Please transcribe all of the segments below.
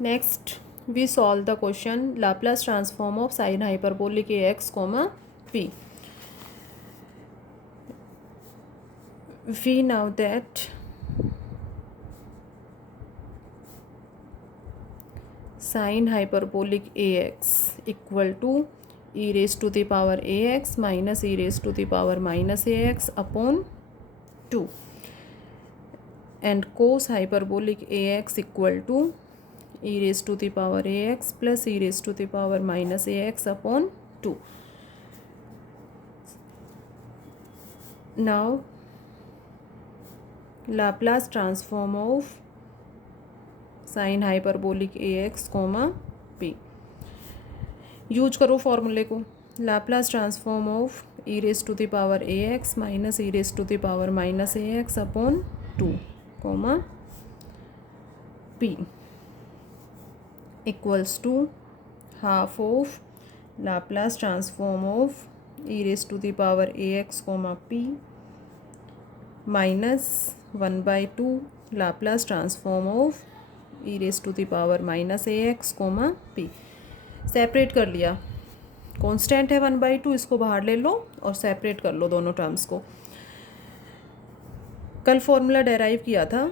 Next we solve the question Laplace transform of sine hyperbolic a x comma p. We know that sin hyperbolic ax equal to e raised to the power ax minus e raised to the power minus ax upon 2, and cos hyperbolic ax equal to e raised to the power ax plus e raised to the power minus ax upon 2. Now Laplace transform of sine hyperbolic a x comma p. Use करो फॉर्मूले को. Laplace transform of e raise to the power a x minus e raise to the power minus a x upon 2 comma p equals to half of Laplace transform of e raise to the power a x comma p minus 1/2 Laplace transform of e raise to the power minus a x comma P. Separate कर लिया. Constant है 1/2, इसको बाहर ले लो और separate कर लो दोनों terms को. कल फॉर्मूला डेराइव किया था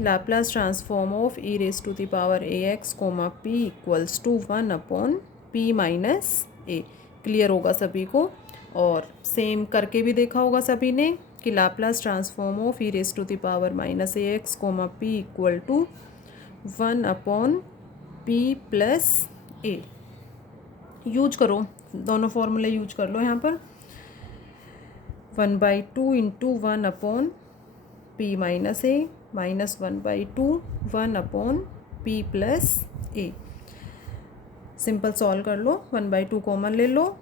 Laplace transform of e raise to the power a x comma p equals to 1 upon p minus a. Clear होगा सभी को. और सेम करके भी देखा होगा सभी ने कि Laplace transform of e raise to the power minus a x comma p equal to 1 upon p plus a. Use करो, दोनों फॉर्मूले यूज कर लो. यहाँ पर 1/2 into 1 upon p minus a minus 1/2 1 upon p plus a. Simple solve कर लो. 1/2 common ले लो.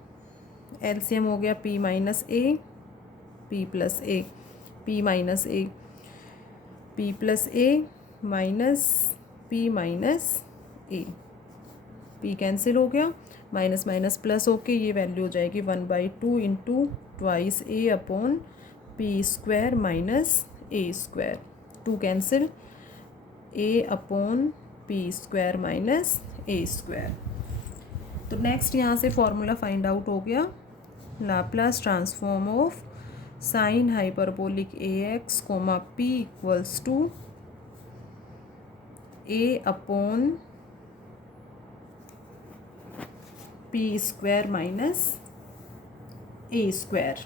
एलसीएम हो गया p minus a p plus a p minus a p plus A minus p minus a. P cancel हो गया. Minus minus plus होके ये वैल्यू हो जाएगी 1/2 into twice a upon p square minus a square. 2 cancel. A upon p square minus a square. तो next यहाँ से formula find out हो गया. Laplace transform of sine hyperbolic a x comma p equals to a upon p square minus a square.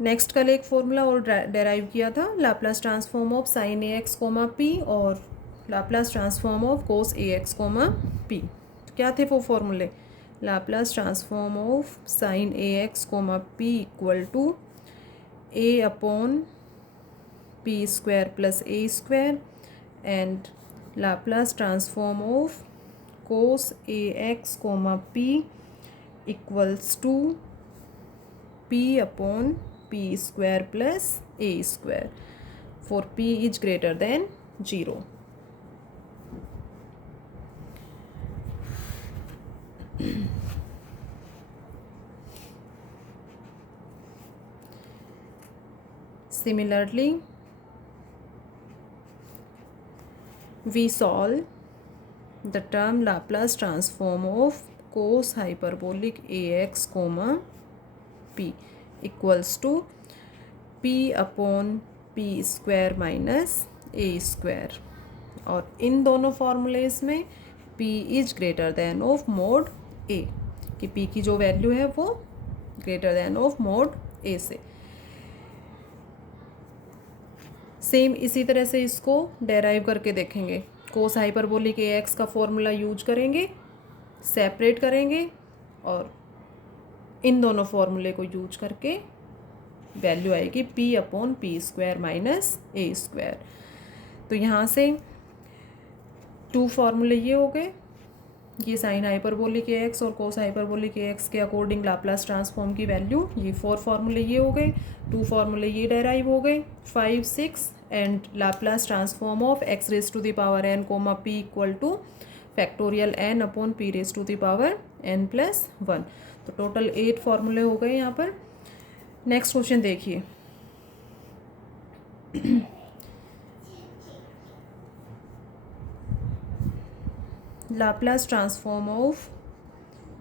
Next कल एक formula और derive किया था Laplace transform of sine a x comma p और Laplace transform of cos a x comma p. क्या थे वो फॉर्मूले? Laplace transform of sine a x comma p equal to a upon p square plus a square and Laplace transform of cos a x comma p equals to p upon p square plus a square for p is greater than 0. Similarly, we solve the term Laplace transform of cos hyperbolic ax comma p equals to p upon p square minus a square. और इन दोनों formulas में p is greater then of mode a, कि p की जो value है वो greater than of mode a से. Same इसी तरह से इसको डेराइव करके देखेंगे. कोस हाइपरबोलिक ए एक्स का फॉर्मूला यूज करेंगे, सेपरेट करेंगे और इन दोनों फॉर्मूले को यूज करके वैल्यू आएगी p upon p square minus a square. तो यहाँ से 2 फार्मूले ये हो गए. ये साइन हाइपरबोलिक ए एक्स और कोस हाइपरबोलिक ए एक्स के अकॉर्डिंग लाप्लास ट्रांसफॉर्म की वैल्यू. ये 4 फार्मूले ये हो गए. 2 फार्मूले ये डेराइव हो गए. 5 6 and Laplace transform of x raise to the power n comma p equal to factorial n upon p raise to the power n plus 1. तो टोटल 8 फार्मूले हो गए यहाँ पर. नेक्स्ट क्वेश्चन देखिए. Laplace transform of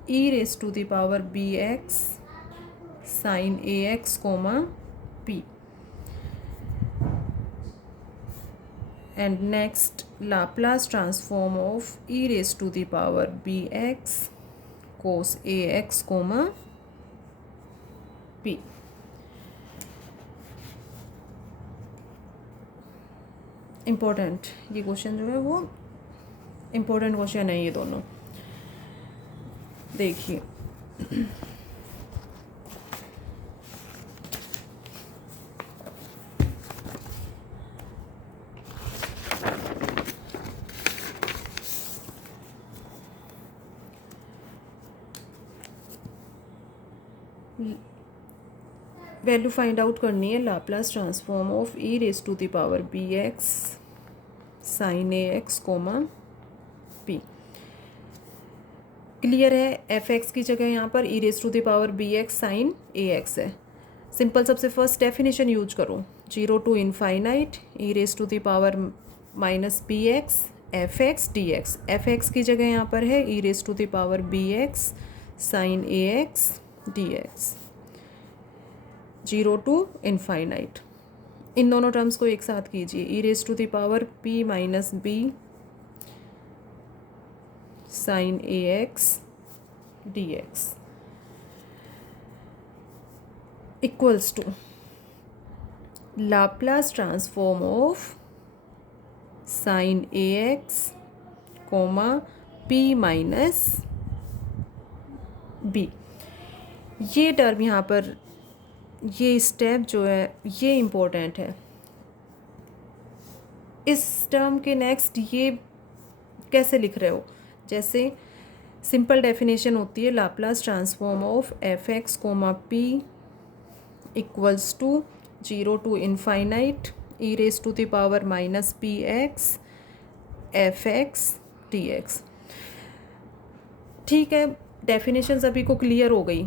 e raise to the power b x sine a x comma p. And next, Laplace transform of e raised to the power bx cos ax comma p. Important ये question जो है वो important question है ये दोनों. देखिए value find out करनी है Laplace transform of e raise to the power b x sine a x comma p. Clear है, एफ एक्स की जगह यहाँ पर e raise to the power b x sine a x है. Simple सबसे first definition use करो, 0 to infinite e raise to the power minus b x f x d x. F x की जगह यहाँ पर है e raise to the power b x sine a x d x. 0 to infinite. इन दोनों terms को एक साथ कीजिए, e raise to the power p minus b sine a x d x equals to Laplace transform of sine a x comma p minus b. ये term यहाँ पर ये स्टेप जो है ये इम्पोर्टेंट है. इस टर्म के नेक्स्ट ये कैसे लिख रहे हो, जैसे सिंपल डेफिनेशन होती है Laplace transform of f x comma p equals to 0 to infinite e raise to the power minus p x f x d x. ठीक है, डेफिनेशन सभी को क्लियर हो गई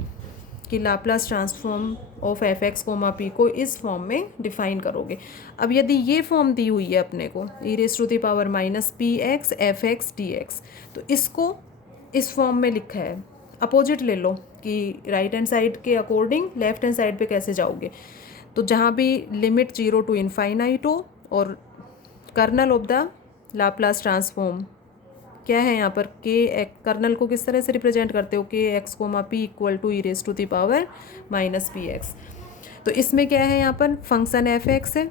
कि Laplace transform of f x comma p को इस form में डिफाइन करोगे. अब यदि ये फॉर्म दी हुई है अपने को e raise to the power minus p x f x d x, तो इसको इस फॉर्म में लिखा है. अपोजिट ले लो कि राइट हैंड साइड के अकॉर्डिंग लेफ्ट हैंड साइड पे कैसे जाओगे. तो जहाँ भी लिमिट 0 to इनफाइनाइट हो और kernel of the Laplace transform क्या है यहाँ पर के कर्नल को किस तरह से रिप्रेजेंट करते हो, k x comma p equal to e raise to the power minus p x. तो इसमें क्या है यहाँ पर फंक्शन एफ एक्स है,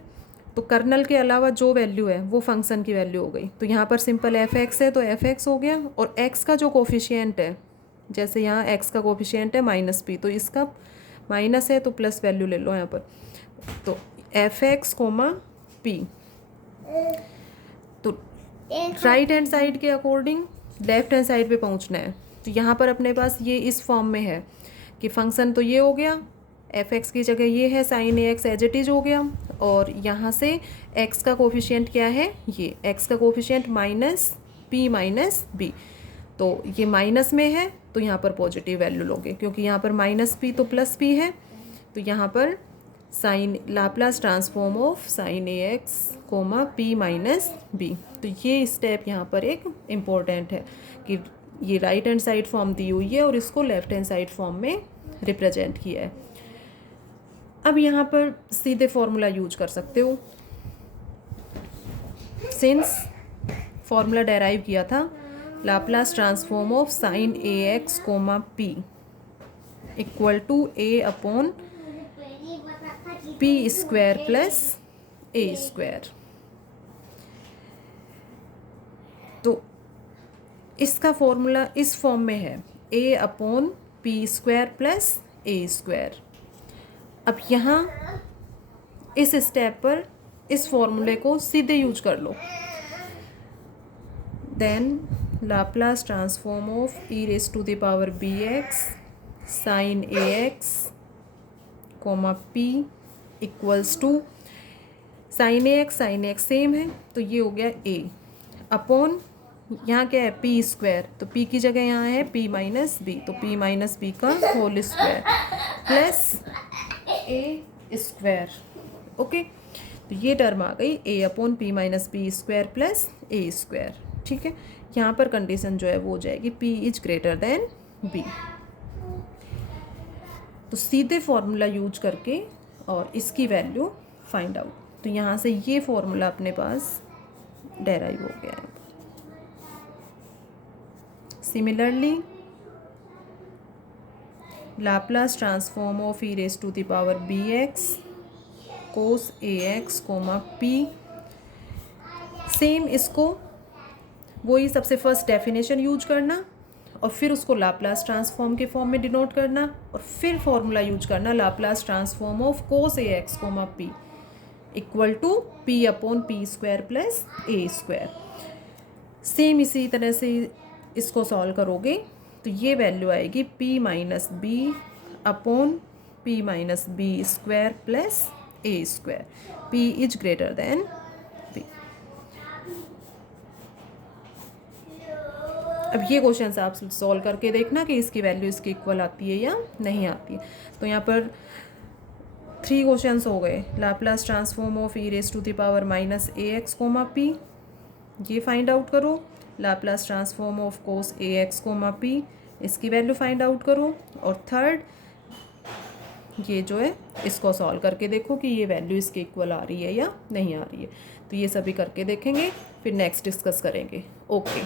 तो कर्नल के अलावा जो वैल्यू है वो फंक्शन की वैल्यू हो गई. तो यहाँ पर सिंपल एफ एक्स है तो एफ एक्स हो गया, और एक्स का जो कोफिशिएंट है, जैसे यहाँ एक्स का कोफिशिएंट है माइनस पी, तो इसका माइनस है तो प्लस वैल्यू ले लो यहाँ पर. तो एफ एक्स कोमा पी, तो राइट हैंड साइड के अकॉर्डिंग लेफ्ट हैंड साइड पे पहुंचना है. तो यहाँ पर अपने पास ये इस फॉर्म में है कि फंक्शन तो ये हो गया, एफ एक्स की जगह ये है sine a x as it is हो गया, और यहाँ से एक्स का कोफिशिएंट क्या है, ये एक्स का coefficient minus p minus b. तो ये माइनस में है तो यहाँ पर पॉजिटिव वैल्यू लोगे, क्योंकि यहाँ पर माइनस पी तो प्लस पी है. तो यहाँ पर sine Laplace transform of sine a x comma p minus b. तो ये स्टेप यहाँ पर एक इम्पॉर्टेंट है कि ये राइट हैंड साइड फॉर्म दी हुई है और इसको लेफ्ट हैंड साइड फॉर्म में रिप्रेजेंट किया है. अब यहाँ पर सीधे फॉर्मूला यूज कर सकते हो, सिंस फॉर्मूला डेराइव किया था Laplace transform of sine a x comma p equal to a upon p square plus a square. तो इसका फॉर्मूला इस फॉर्म में है a upon p square plus a square. अब यहाँ इस स्टेप पर इस फॉर्मूले को सीधे यूज कर लो. Then Laplace transform of e raise to the power b x sine a x comma p equals to sine a x same है तो ये हो गया ए अपॉन यहाँ क्या है पी स्क्वायर, तो पी की जगह यहाँ है पी माइनस बी, तो पी माइनस बी का whole square plus a square. Okay, तो ये टर्म आ गई a upon p minus b square plus a square. ठीक है, यहाँ पर कंडीशन जो है वो हो जाएगी p is greater than b। तो सीधे फॉर्मूला यूज करके और इसकी वैल्यू फाइंड आउट। तो यहाँ से ये फॉर्मूला अपने पास डेराइव हो गया है। Similarly Laplace transform of e raise to the power b x cos a x comma p, same इसको वही सबसे फर्स्ट डेफिनेशन यूज करना और फिर उसको लाप्लास ट्रांसफॉर्म के फॉर्म में डिनोट करना और फिर फॉर्मूला यूज करना Laplace transform of cos a x comma p equal to p upon p square plus a square. Same इसी तरह से इसको सॉल्व करोगे तो ये वैल्यू आएगी p minus b upon p minus b square plus a square, p is greater than b। अब ये क्वेश्चन आप सॉल्व करके देखना कि इसकी वैल्यू इसके इक्वल आती है या नहीं आती है। तो यहाँ पर 3 क्वेश्चंस हो गए। Laplace transform of e raise to the power minus a x comma p, ये फाइंड आउट करो। Laplace transform of cos a x comma p, इसकी वैल्यू फाइंड आउट करो। और थर्ड ये जो है इसको सॉल्व करके देखो कि ये वैल्यू इसके इक्वल आ रही है या नहीं आ रही है। तो ये सभी करके देखेंगे, फिर नेक्स्ट डिस्कस करेंगे। ओके।